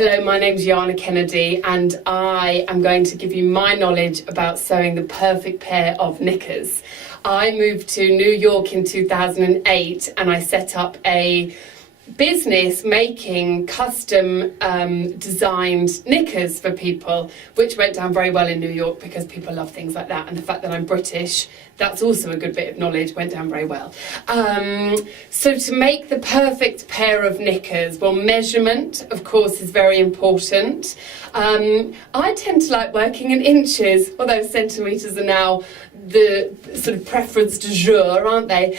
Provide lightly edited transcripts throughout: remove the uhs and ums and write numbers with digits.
Hello, my name's Yana Kennedy and I am going to give you my knowledge about sewing the perfect pair of knickers. I moved to New York in 2008 and I set up a business making custom designed knickers for people, which went down very well in New York because people love things like that, and the fact that I'm British, that's also a good bit of knowledge, went down very well. So to make the perfect pair of knickers, well, measurement of course is very important. I tend to like working in inches, although centimetres are now the sort of preference du jour, aren't they?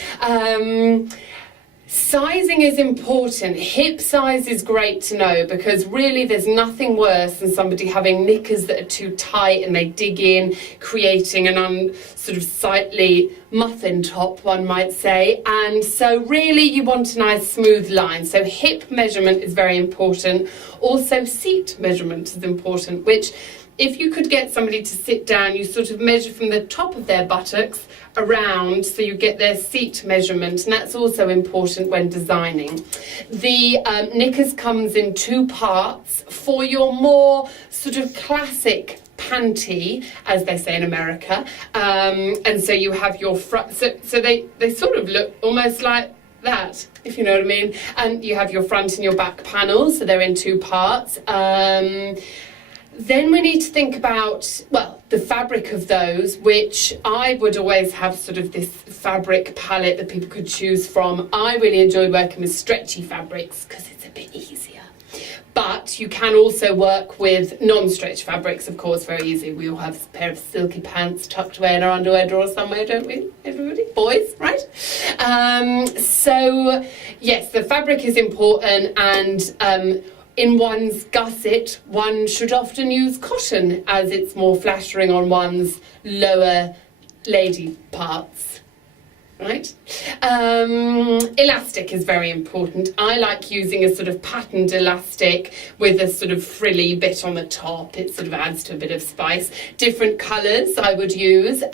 Sizing is important. Hip size is great to know because really there's nothing worse than somebody having knickers that are too tight and they dig in, creating an sort of sightly muffin top, one might say. And so really you want a nice smooth line. So hip measurement is very important. Also seat measurement is important, which if you could get somebody to sit down, you sort of measure from the top of their buttocks around so you get their seat measurement, and that's also important when designing. The knickers comes in two parts. For your more sort of classic panty, as they say in America, and so you have your front, so they sort of look almost like that, if you know what I mean, and you have your front and your back panels, so they're in two parts. Then we need to think about, well, the fabric of those, which I would always have sort of this fabric palette that people could choose from. I really enjoy working with stretchy fabrics because it's a bit easier. But you can also work with non-stretch fabrics, of course, very easy. We all have a pair of silky pants tucked away in our underwear drawer somewhere, don't we? Everybody? Boys, right? So, yes, the fabric is important, and in one's gusset, one should often use cotton as it's more flattering on one's lower lady parts, right? Elastic is very important. I like using a sort of patterned elastic with a sort of frilly bit on the top. It sort of adds to a bit of spice. Different colours I would use.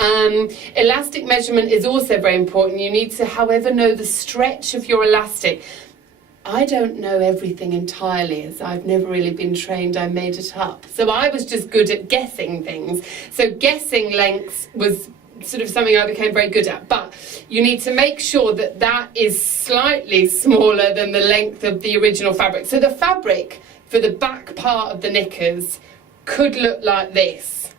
Elastic measurement is also very important. You need to, however, know the stretch of your elastic. I don't know everything entirely, as I've never really been trained, I made it up. So I was just good at guessing things. So guessing lengths was sort of something I became very good at. But you need to make sure that that is slightly smaller than the length of the original fabric. So the fabric for the back part of the knickers could look like this,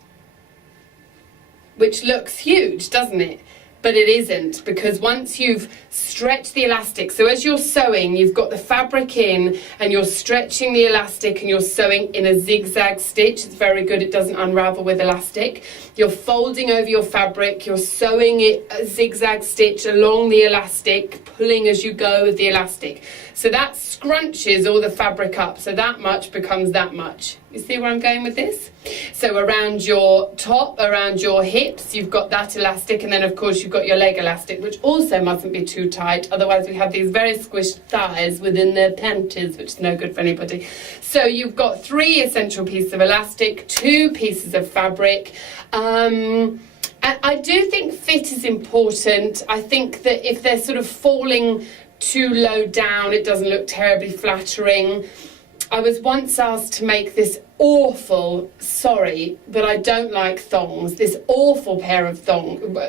which looks huge, doesn't it? But it isn't, because once you've stretched the elastic, so as you're sewing, you've got the fabric in and you're stretching the elastic and you're sewing in a zigzag stitch. It's very good, it doesn't unravel with elastic. You're folding over your fabric, you're sewing it a zigzag stitch along the elastic, pulling as you go with the elastic. So that scrunches all the fabric up, so that much becomes that much. You see where I'm going with this? So around your top, around your hips, you've got that elastic, and then of course you've got your leg elastic, which also mustn't be too tight, otherwise we have these very squished thighs within their panties, which is no good for anybody. So you've got 3 essential pieces of elastic, 2 pieces of fabric. And I do think fit is important. I think that if they're sort of falling too low down, it doesn't look terribly flattering. I was once asked to make this awful, sorry, but I don't like thongs, this awful pair of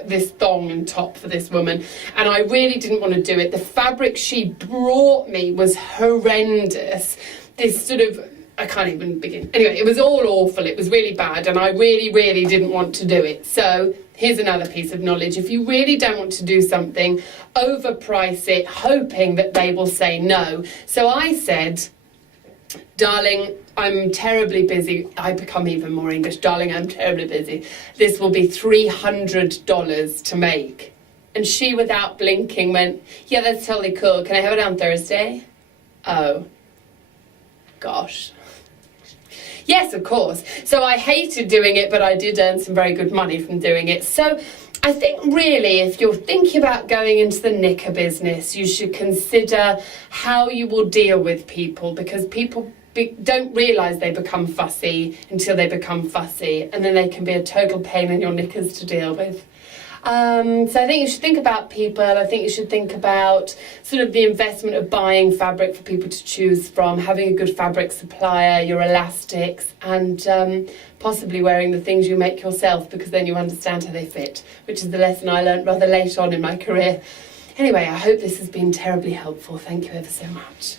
this thong and top for this woman, and I really didn't want to do it. The fabric she brought me was horrendous. This sort of, I can't even begin. Anyway, it was all awful, it was really bad, and I really, really didn't want to do it. So here's another piece of knowledge. If you really don't want to do something, overprice it, hoping that they will say no. So I said, darling, I'm terribly busy. I become even more English. Darling, I'm terribly busy. This will be $300 to make. And she, without blinking, went, yeah, that's totally cool. Can I have it on Thursday? Oh, gosh. Yes, of course. So I hated doing it, but I did earn some very good money from doing it. So I think really, if you're thinking about going into the knicker business, you should consider how you will deal with people, because people don't realise they become fussy until they become fussy, and then they can be a total pain in your knickers to deal with. So I think you should think about people. I think you should think about sort of the investment of buying fabric for people to choose from, having a good fabric supplier, your elastics, and possibly wearing the things you make yourself, because then you understand how they fit, which is the lesson I learned rather late on in my career. Anyway, I hope this has been terribly helpful. Thank you ever so much.